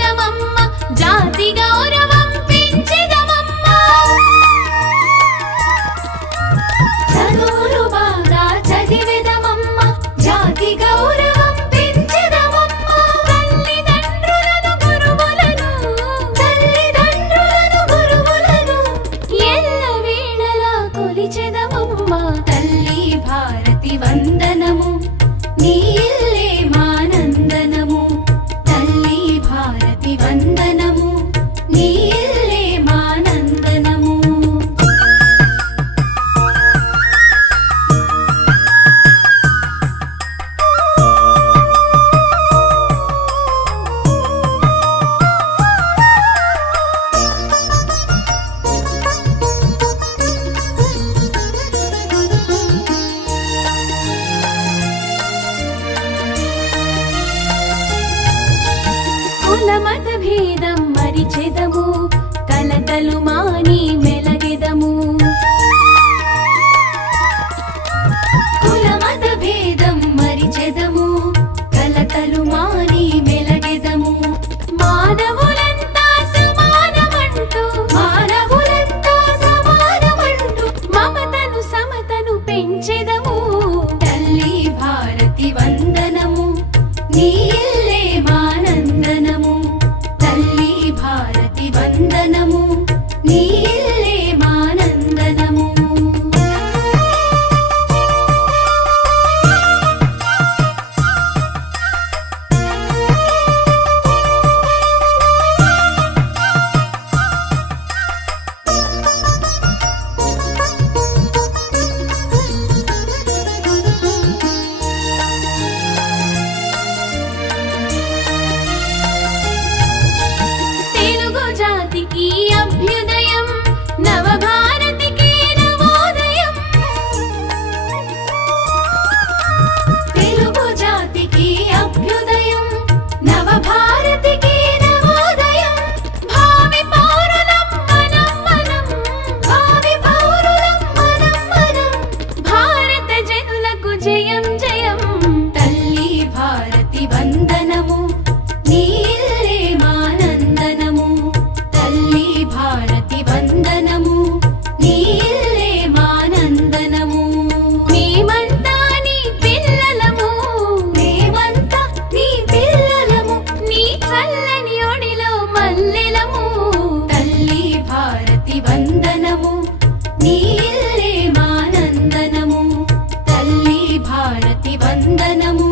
చదివెదమమ్మ జాతి గౌరవం పెంచెదమమ్మ చదువులు బాగా చదివెదమమ్మ జాతి గౌరవం పెంచెదమమ్మ తల్లిదండ్రులను గురువులను ఎల్లవేళలా కొలిచెదమమ్మ తల్లి భారతి వందనము నీ ఇల్లే మానందనము తల్లి భారతి వందనము నీ ఇల్లే మానందనము కులమత భేదం మరిచెదము కలతలు మాని మెలగెదము కులమత భేదం మరిచెదము కలతలు మాని మెలగెదము మానవులంతా సమానమంటూ మమతను సమతను పెంచెదము తల్లి భారతి వందనము నీ ఇల్లే మానందనము తల్లి భారతి వందనము నీ ఇల్లే మానందనము తెలుగు జాతికి అభ్యుదయం నవభారతికి నవోదయం తెలుగు జాతికి అభ్యుదయం నవభారతికి నవోదయం భావి పౌరులం మనం భారత జనులకు జయం జయం తల్లి భారతి వందనము నీ ఇల్లే మానందనము తల్లి భారతి వందనము నీ ఇల్లే మానందనము మేమంతా నీ పిల్లలము నీ చల్లని ఒడిలో మల్లెలము తల్లి భారతి వందనము నీ ఇల్లే మానందనము తల్లి భారతి వందనము